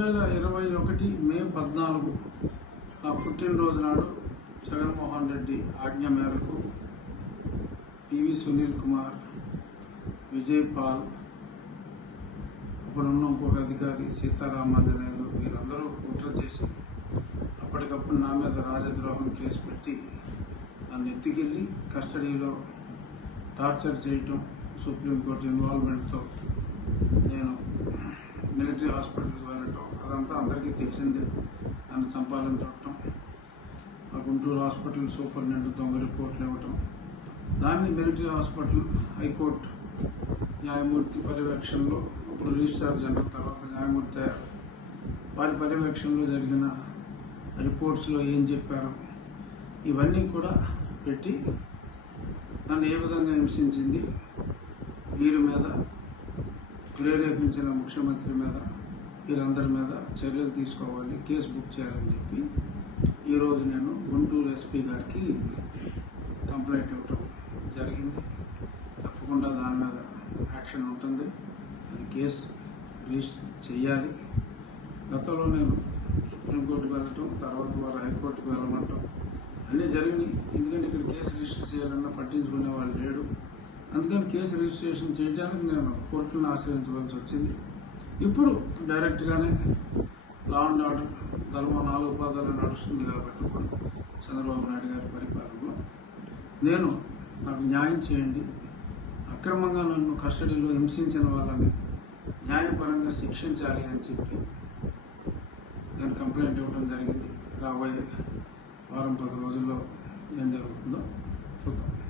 వేల ఇరవై ఒకటి మే పద్నాలుగు నా పుట్టినరోజు నాడు జగన్మోహన్ రెడ్డి ఆజ్ఞ మేరకు పివి సునీల్ కుమార్ విజయ్ పాల్ ఇప్పుడున్న ఇంకొక అధికారి సీతారామాంజనేయులు వీరందరూ కుట్ర చేసి అప్పటికప్పుడు నా మీద రాజద్రోహం కేసు పెట్టి నన్ను ఎత్తికెళ్ళి కస్టడీలో టార్చర్ చేయటం సుప్రీంకోర్టు ఇన్వాల్వ్మెంట్తో నేను మిలిటరీ హాస్పిటల్కి వెళ్ళటం అంతా అందరికీ తెలిసిందే నన్ను చంపాలని చూడటం ఆ గుంటూరు హాస్పిటల్ సూపర్ సూపరింటెండెంట్ దొంగ రిపోర్ట్లు ఇవ్వటం దాన్ని మిలిటరీ హాస్పిటల్ హైకోర్టు న్యాయమూర్తి పర్యవేక్షణలో ఇప్పుడు రిజిస్ట్రార్ జనరల్ తర్వాత న్యాయమూర్తి వారి పర్యవేక్షణలో జరిగిన రిపోర్ట్స్లో ఏం చెప్పారు ఇవన్నీ కూడా పెట్టి నన్ను ఏ విధంగా హింసించింది వీరి మీద ప్రేరేపించిన ముఖ్యమంత్రి మీద వీరందరి మీద చర్యలు తీసుకోవాలి కేసు బుక్ చేయాలని చెప్పి ఈరోజు నేను గుంటూరు ఎస్పీ గారికి కంప్లైంట్ ఇవ్వటం జరిగింది తప్పకుండా దాని మీద యాక్షన్ ఉంటుంది అది కేసు రిజిస్టర్ చేయాలి గతంలో నేను సుప్రీంకోర్టుకు వెళ్ళటం తర్వాత వారు హైకోర్టుకు వెళ్ళమంటాం అన్నీ జరిగినాయి ఎందుకంటే ఇక్కడ కేసు రిజిస్టర్ చేయాలన్నా పట్టించుకునే వాళ్ళు లేడు అందుకని కేసు రిజిస్ట్రేషన్ చేయడానికి నేను కోర్టులను ఆశ్రయించవలసి వచ్చింది ఇప్పుడు డైరెక్ట్గానే లా అండ్ ఆర్డర్ ధర్మ నాలుగు పాదాలు నడుస్తుంది కాబట్టి చంద్రబాబు నాయుడు గారి పరిపాలనలో నేను నాకు న్యాయం చేయండి అక్రమంగా నన్ను కస్టడీలో హింసించిన వాళ్ళని న్యాయపరంగా శిక్షించాలి అని చెప్పి నేను కంప్లైంట్ ఇవ్వడం జరిగింది రాబోయే వారం పది రోజుల్లో ఏం జరుగుతుందో చూద్దాం